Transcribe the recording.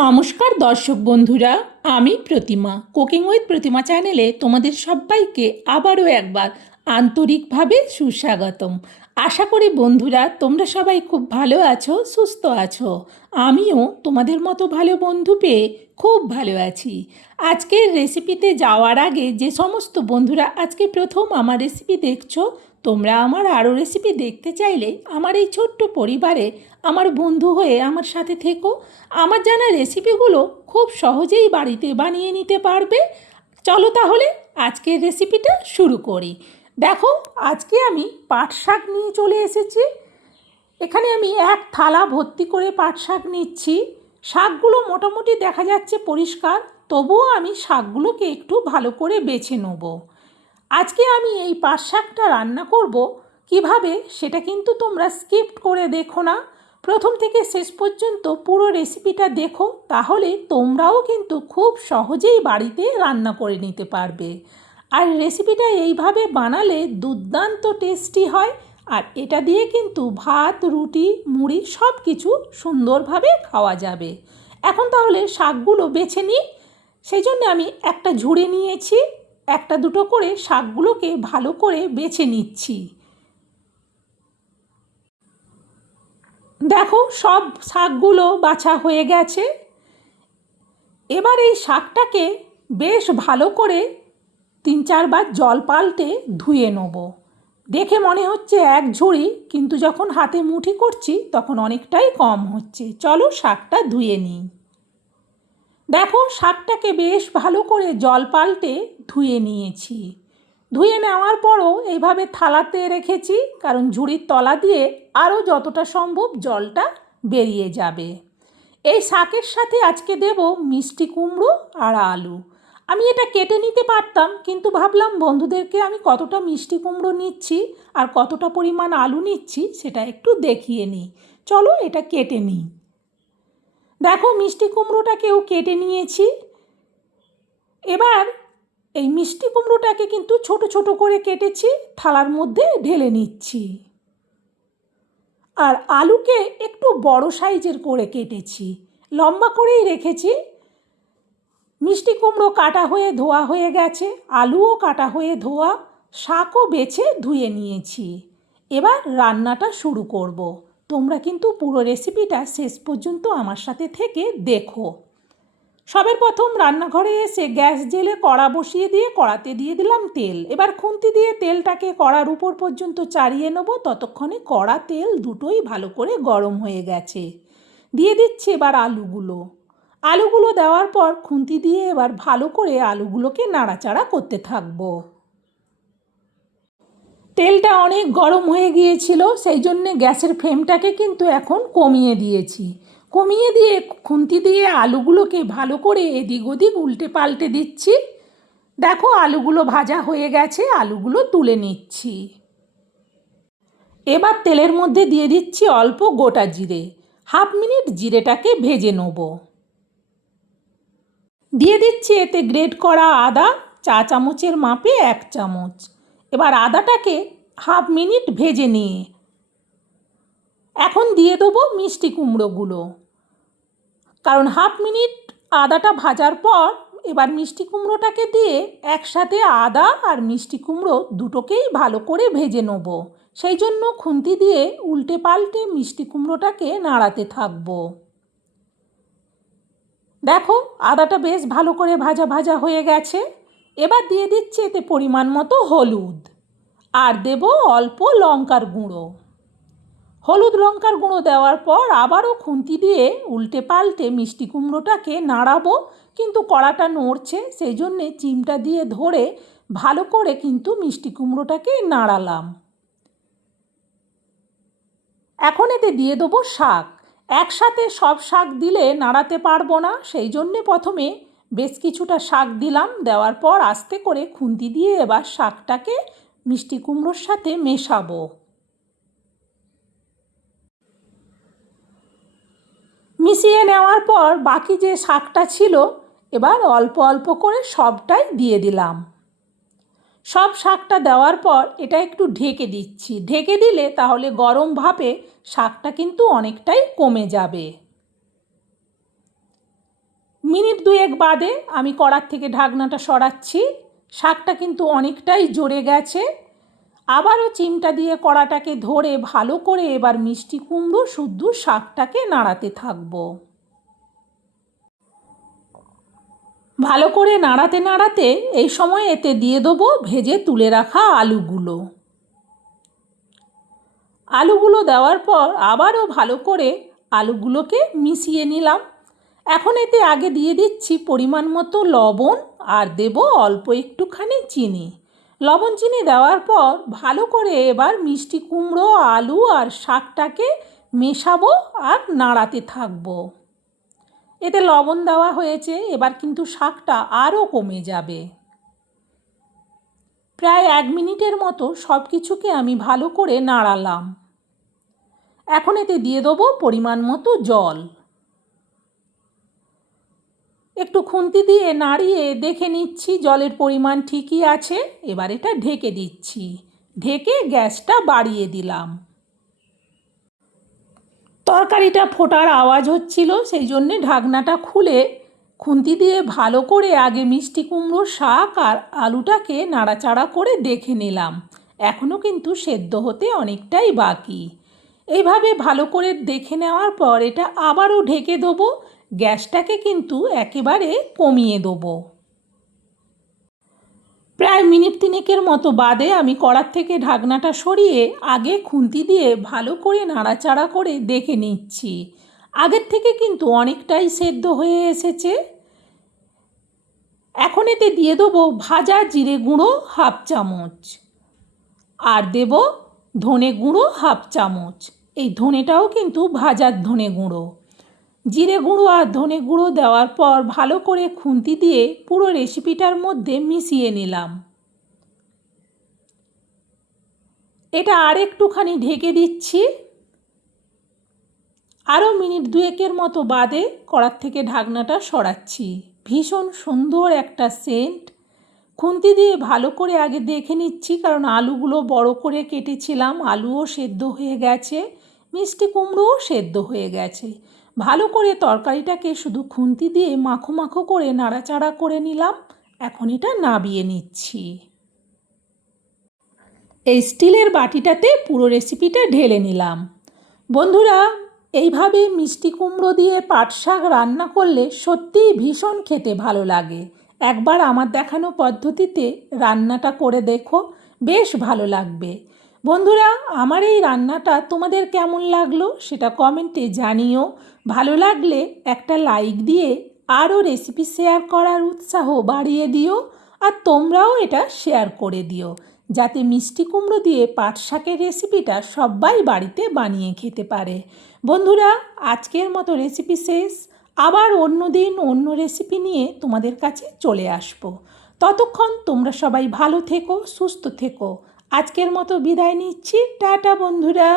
নমস্কার দর্শক বন্ধুরা, আমি প্রতিমা কুকিং উইথ প্রতিমা চ্যানেলে তোমাদের সবাইকে আবারও একবার আন্তরিকভাবে সুস্বাগতম। আশা করি বন্ধুরা তোমরা সবাই খুব ভালো আছো, সুস্থ আছো। আমিও তোমাদের মতো ভালো বন্ধু পেয়ে খুব ভালো আছি। আজকের রেসিপিতে যাওয়ার আগে যে সমস্ত বন্ধুরা আজকে প্রথম আমার রেসিপি দেখছো, তোমরা আমার আরও রেসিপি দেখতে চাইলে আমার এই ছোট্ট পরিবারে আমার বন্ধু হয়ে আমার সাথে থেকো। আমার জানা রেসিপিগুলো খুব সহজেই বাড়িতে বানিয়ে নিতে পারবে। চলো তাহলে আজকের রেসিপিটা শুরু করি। দেখো, আজকে আমি পাট শাক নিয়ে চলে এসেছি। এখানে আমি এক থালা ভর্তি করে পাট শাক নিচ্ছি। শাকগুলো মোটামুটি দেখা যাচ্ছে পরিষ্কার, তবুও আমি শাকগুলোকে একটু ভালো করে বেছে নেব। আজকে আমি এই পাট শাকটা রান্না করব কিভাবে, সেটা কিন্তু তোমরা স্কিপ করে দেখো না, প্রথম থেকে শেষ পর্যন্ত পুরো রেসিপিটা দেখো, তাহলে তোমরাও কিন্তু খুব সহজেই বাড়িতে রান্না করে নিতে পারবে। আর রেসিপিটা এইভাবে বানালে দুর্দান্ত টেস্টি হয়, আর এটা দিয়ে কিন্তু ভাত, রুটি, মুড়ি সব কিছু সুন্দরভাবে খাওয়া যাবে। এখন তাহলে শাকগুলো বেছে নিই। সেই জন্য আমি একটা ঝুড়ি নিয়েছি, একটা দুটো করে শাকগুলোকে ভালো করে বেছে নিচ্ছি। দেখো, সব শাকগুলো বাছা হয়ে গেছে। এবার এই শাকটাকে বেশ ভালো করে 3-4 বার জল পাল্টে ধুয়ে নেব। দেখে মনে হচ্ছে এক ঝুড়ি, কিন্তু যখন হাতে মুঠি করছি তখন অনেকটাই কম হচ্ছে। চলো শাকটা ধুয়ে নিই। দেখো, শাকটাকে বেশ ভালো করে জল পাল্টে ধুয়ে নিয়েছি। ধুয়ে নেওয়ার পরও এইভাবে থালাতে রেখেছি, কারণ ঝুড়ির তলা দিয়ে আরও যতটা সম্ভব জলটা বেরিয়ে যাবে। এই শাকের সাথে আজকে দেব মিষ্টি কুমড়ো আর আলু। আমি এটা কেটে নিতে পারতাম, কিন্তু ভাবলাম বন্ধুদেরকে আমি কতটা মিষ্টি কুমড়ো নিচ্ছি আর কতটা পরিমাণ আলু নিচ্ছি সেটা একটু দেখিয়ে নিই। চলো এটা কেটে নিই। দেখো, মিষ্টি কুমড়োটাকেও কেটে নিয়েছি। এবার এই মিষ্টি কুমড়োটাকে কিন্তু ছোট ছোট করে কেটেছি, থালার মধ্যে ঢেলে নিচ্ছি। আর আলুকে একটু বড় সাইজের করে কেটেছি, লম্বা করেই রেখেছি। মিষ্টি কুমড়ো কাটা হয়ে ধোয়া হয়ে গেছে, আলুও কাটা হয়ে ধোয়া, শাকও বেছে ধুয়ে নিয়েছি। এবার রান্নাটা শুরু করব। তোমরা কিন্তু পুরো রেসিপিটা শেষ পর্যন্ত আমার সাথে থেকে দেখো। সবার প্রথম রান্নাঘরে এসে গ্যাস জেলে কড়া বসিয়ে দিয়ে কড়াতে দিয়ে দিলাম তেল। এবার খুন্তি দিয়ে তেলটাকে কড়ার উপর পর্যন্ত চাড়িয়ে নেব, ততক্ষণে কড়া তেল দুটোই ভালো করে গরম হয়ে গেছে। দিয়ে দিচ্ছি এবার আলুগুলো দেওয়ার পর খুন্তি দিয়ে এবার ভালো করে আলুগুলোকে নাড়াচাড়া করতে থাকবো। তেলটা অনেক গরম হয়ে গিয়েছিল, সেই জন্যে গ্যাসের ফ্লেমটাকে কিন্তু এখন কমিয়ে দিয়েছি। কমিয়ে দিয়ে খুন্তি দিয়ে আলুগুলোকে ভালো করে এদিক ওদিক উল্টে পাল্টে দিচ্ছি। দেখো, আলুগুলো ভাজা হয়ে গেছে, আলুগুলো তুলে নিচ্ছি। এবার তেলের মধ্যে দিয়ে দিচ্ছি অল্প গোটা জিরে। 1/2 মিনিট জিরেটাকে ভেজে নেব। দিয়ে দিচ্ছি এতে গ্রেট করা আদা, চা চামচের মাপে 1 চামচ। এবার আদাটাকে 1/2 মিনিট ভেজে নিয়ে এখন দিয়ে দেবো মিষ্টি কুমড়োগুলো, কারণ 1/2 মিনিট আদাটা ভাজার পর এবার মিষ্টি কুমড়োটাকে দিয়ে একসাথে আদা আর মিষ্টি কুমড়ো দুটোকেই ভালো করে ভেজে নেব। সেই জন্য খুন্তি দিয়ে উল্টে পাল্টে মিষ্টি কুমড়োটাকে নাড়াতে থাকবো। দেখো, আদাটা বেশ ভালো করে ভাজা ভাজা হয়ে গেছে। এবার দিয়ে দিচ্ছি এতে পরিমাণ মতো হলুদ, আর দেব অল্প লঙ্কার গুঁড়ো। হলুদ লঙ্কার গুঁড়ো দেওয়ার পর আবারও খুন্তি দিয়ে উল্টে পাল্টে মিষ্টি কুমড়োটাকে নাড়াবো, কিন্তু কড়াটা নড়ছে, সেই জন্যে চিমটা দিয়ে ধরে ভালো করে কিন্তু মিষ্টি কুমড়োটাকে নাড়ালাম। এখন এতে দিয়ে দেবো শাক। একসাথে সব শাক দিলে নাড়াতে পারবো না, সেই জন্যে প্রথমে বেশ কিছুটা শাক দিলাম। দেওয়ার পর আস্তে করে খুন্তি দিয়ে এবার শাকটাকে মিষ্টি কুমড়োর সাথে মেশাবো। মিশিয়ে নেওয়ার পর বাকি যে শাকটা ছিল এবার অল্প অল্প করে সবটাই দিয়ে দিলাম। সব শাকটা দেওয়ার পর এটা একটু ঢেকে দিচ্ছি। ঢেকে দিলে তাহলে গরম ভাপে শাকটা কিন্তু অনেকটাই কমে যাবে। দুয়েক বাদে আমি কড়ার থেকে ঢাকনাটা সরাচ্ছি। শাকটা কিন্তু অনেকটাই জ্বরে গেছে। আবারও চিমটা দিয়ে কড়াটাকে ধরে ভালো করে এবার মিষ্টি কুমড়ো শুদ্ধ শাকটাকে নাড়াতে থাকবো। ভালো করে নাড়াতে নাড়াতে এই সময় এতে দিয়ে দেবো ভেজে তুলে রাখা আলুগুলো। আলুগুলো দেওয়ার পর আবারও ভালো করে আলুগুলোকে মিশিয়ে নিলাম। এখন এতে আগে দিয়ে দিচ্ছি পরিমাণ মতো লবণ আর দেব অল্প একটুখানি চিনি। লবণ চিনি দেওয়ার পর ভালো করে এবার মিষ্টি কুমড়ো আলু আর শাকটাকে মেশাবো আর নাড়াতে থাকবো। এতে লবণ দেওয়া হয়েছে, এবার কিন্তু শাকটা আরও কমে যাবে। প্রায় 1 মিনিটের মতো সব কিছুকে আমি ভালো করে নাড়ালাম। এখন এতে দিয়ে দেবো পরিমাণ মতো জল। একটু খুন্তি দিয়ে নাড়িয়ে দেখে নিচ্ছি জলের পরিমাণ ঠিকই আছে। এবার এটা ঢেকে দিচ্ছি। ঢেকে গ্যাসটা বাড়িয়ে দিলাম। তরকারিটা ফোটার আওয়াজ হচ্ছিল, সেই জন্যে ঢাকনাটা খুলে খুন্তি দিয়ে ভালো করে আগে মিষ্টি কুমড়োর শাক আর আলুটাকে নাড়াচাড়া করে দেখে নিলাম। এখনও কিন্তু সেদ্ধ হতে অনেকটাই বাকি। এইভাবে ভালো করে দেখে নেওয়ার পর এটা আবারও ঢেকে দেবো। গ্যাসটাকে কিন্তু একেবারে কমিয়ে দেবো। প্রায় মিনিট 3 মতো বাদে আমি কড়ার থেকে ঢাকনাটা সরিয়ে আগে খুন্তি দিয়ে ভালো করে নাড়াচাড়া করে দেখে নিচ্ছি। আগের থেকে কিন্তু অনেকটাই সেদ্ধ হয়ে এসেছে। এখন এতে দিয়ে দেবো ভাজা জিরে গুঁড়ো 1/2 চামচ আর দেব ধনে গুঁড়ো 1/2 চামচ। এই ধনেটাও কিন্তু ভাজার ধনে গুঁড়ো। জিরে গুঁড়ো আর ধনে গুঁড়ো দেওয়ার পর ভালো করে খুন্তি দিয়ে পুরো রেসিপিটার মধ্যে মিশিয়ে নিলাম। এটা আর একটুখানি ঢেকে দিচ্ছি। আরও মিনিট 2 মতো বাদে কড়ার থেকে ঢাকনাটা সরাচ্ছি। ভীষণ সুন্দর একটা সেন্ট। খুন্তি দিয়ে ভালো করে আগে দেখে নিচ্ছি, কারণ আলুগুলো বড় করে কেটেছিলাম। আলুও সেদ্ধ হয়ে গেছে, মিষ্টি কুমড়োও সেদ্ধ হয়ে গেছে। ভালো করে তরকারিটাকে শুধু খুন্তি দিয়ে মাখো মাখো করে নাড়াচাড়া করে নিলাম। এখন এটা নাবিয়ে নিচ্ছি। এই স্টিলের বাটিটাতে পুরো রেসিপিটা ঢেলে নিলাম। বন্ধুরা, এইভাবে মিষ্টি কুমড়ো দিয়ে পাট শাক রান্না করলে সত্যিই ভীষণ খেতে ভালো লাগে। একবার আমার দেখানো পদ্ধতিতে রান্নাটা করে দেখো, বেশ ভালো লাগবে। বন্ধুরা, আমার এই রান্নাটা তোমাদের কেমন লাগলো সেটা কমেন্টে জানিও। ভালো লাগলে একটা লাইক দিয়ে আরও রেসিপি শেয়ার করার উৎসাহ বাড়িয়ে দিও। আর তোমরাও এটা শেয়ার করে দিও, যাতে মিষ্টি কুমড়ো দিয়ে পাট শাকের রেসিপিটা সবাই বাড়িতে বানিয়ে খেতে পারে। বন্ধুরা, আজকের মতো রেসিপি শেষ। আবার অন্য দিন অন্য রেসিপি নিয়ে তোমাদের কাছে চলে আসব। ততক্ষণ তোমরা সবাই ভালো থেকো, সুস্থ থেকো। আজকের মতো বিদায় নিচ্ছি। টাটা বন্ধুরা।